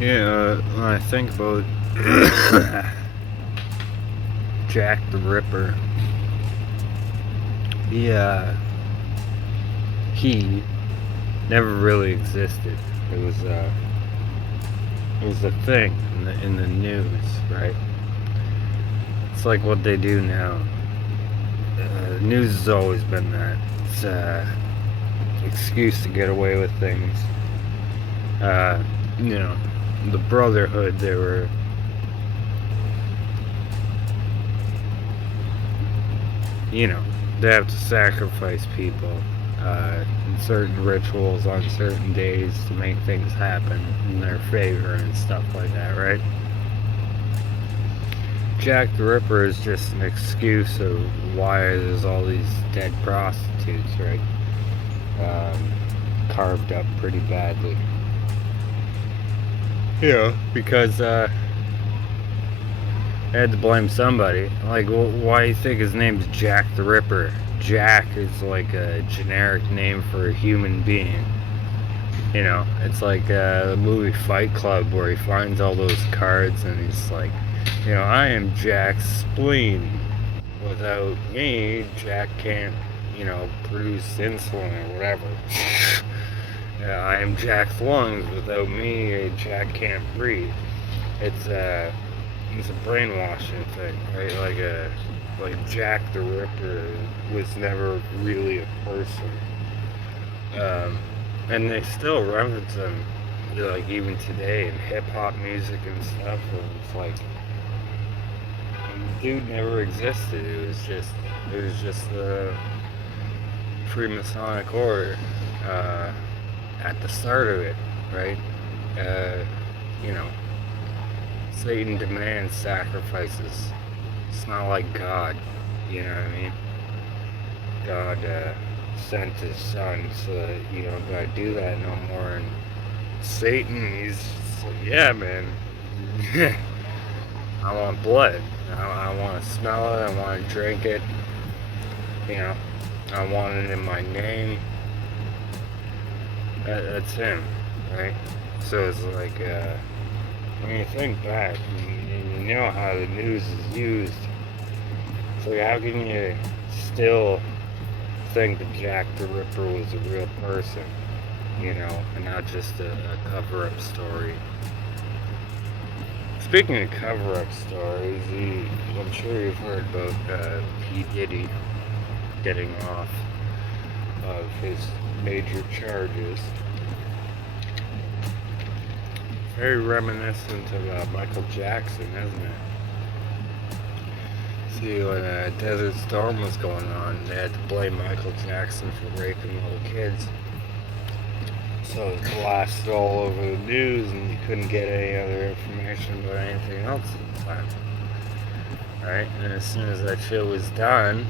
Yeah, when I think about Jack the Ripper, he, uh, he never really existed. It was, uh, it was a thing in the news, right? It's like what they do now. News has always been that. It's, excuse to get away with things. Uh, you know, the Brotherhood, you know, they have to sacrifice people in certain rituals on certain days to make things happen in their favor and stuff like that, right? Jack the Ripper is just an excuse of why there's all these dead prostitutes, right? Um, Carved up pretty badly. Yeah, because I had to blame somebody. Like, why do you think his name's Jack the Ripper? Jack is like a generic name for a human being. You know, it's like the movie Fight Club where he finds all those cards and he's like, I am Jack's spleen. Without me, Jack can't, produce insulin or whatever. I am Jack's lungs. Without me, Jack can't breathe. It's it's a brainwashing thing, right? Like Jack the Ripper was never really a person, and they still reference him, like even today in hip hop music and stuff. And it's like, dude never existed. It was just the Freemasonic order at the start of it, right? Uh, you know, Satan demands sacrifices. It's not like God, you know what I mean? God sent his son so that you don't gotta do that no more. And Satan, he's just like, yeah, man, I want blood. I want to smell it. I want to drink it. You know, I want it in my name. That's him, right? So it's like, when you think back, you know how the news is used. So how can you still think that Jack the Ripper was a real person, and not just a cover-up story? Speaking of cover-up stories, I'm sure you've heard about P. Diddy getting off of his major charges. Very reminiscent of Michael Jackson, isn't it? See, when Desert Storm was going on, they had to blame Michael Jackson for raping little kids. So it blasted all over the news, and you couldn't get any other information about anything else at the time. Right? And as soon as that shit was done,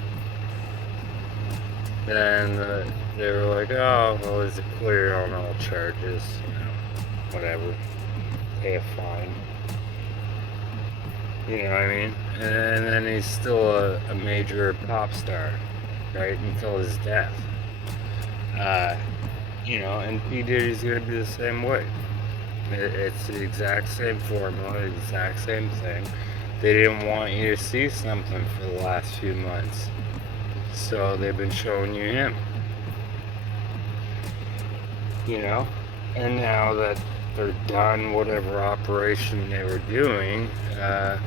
then they were like, oh, well, he's clear on all charges, whatever. Pay a fine. You know what I mean? And then he's still a major pop star, right? Until his death. And P. Diddy's gonna be the same way. It's the exact same formula, the exact same thing. They didn't want you to see something for the last few months, so they've been showing you him. And now that they're done whatever operation they were doing, they're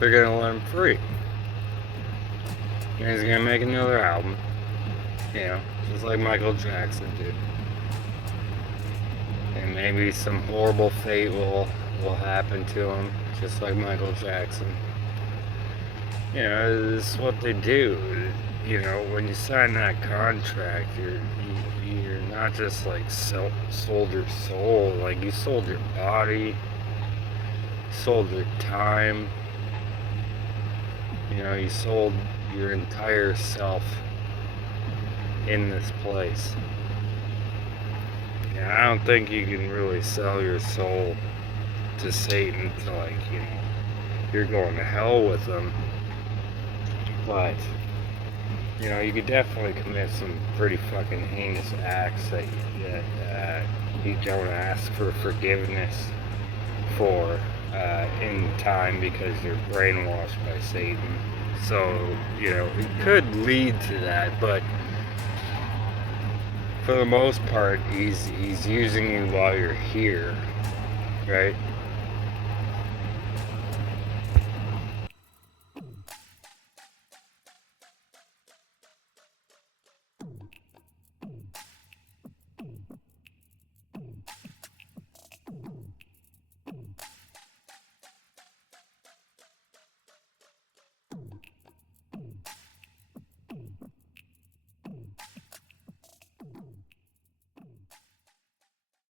gonna let him free. And he's gonna make another album, just like Michael Jackson did. And maybe some horrible fate will happen to him, just like Michael Jackson. This is what they do. When you sign that contract, you're not just like sold your soul. Like, you sold your body, sold your time. You sold your entire self in this place. I don't think you can really sell your soul to Satan to, like, you're going to hell with them. But, you could definitely commit some pretty fucking heinous acts that you don't ask for forgiveness for in time because you're brainwashed by Satan. So, it could lead to that, but for the most part, he's using you while you're here, right?